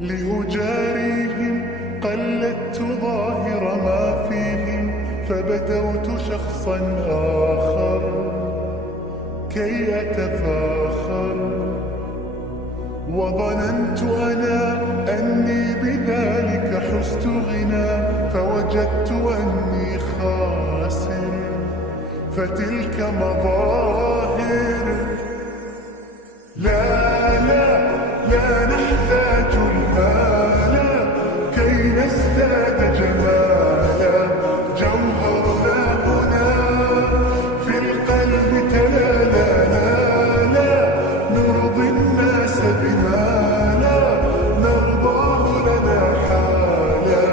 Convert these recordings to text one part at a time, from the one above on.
لأجاريهم قلدت ظاهر ما فيهم، فبدوت شخصا آخر كي أتفاخر، وظننت أنا أني بذلك حزت غنى، فوجدت أني خاسر. فتلك مظاهر. لا لا لا نحتاج المال كي نزداد جمالا، جوهرنا هنا في القلب تلالا. لا لا نرضي الناس بما لا نرضاه لنا حالا،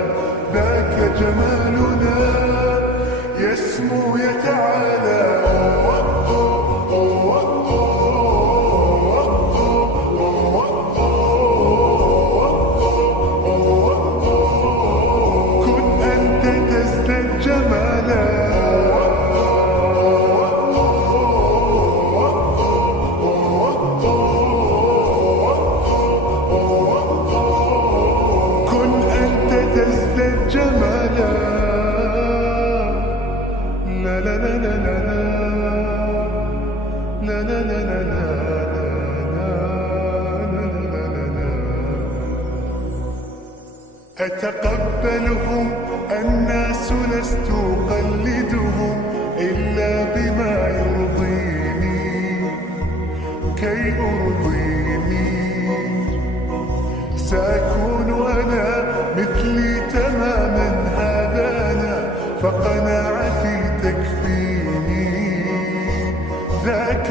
ذاك جمالنا يسمو يتعالى. كن أنت تزداد جمالا. كن أنت تزداد جمالا. لا لا لا لا لا لا لا لا لا لا. أتقبلهم الناس لست أقلدهم إلا بما يرضيني كي أرضيني. سأكون أنا مثلي تماما، هذا أنا فقناعتي تكفيني. ذاك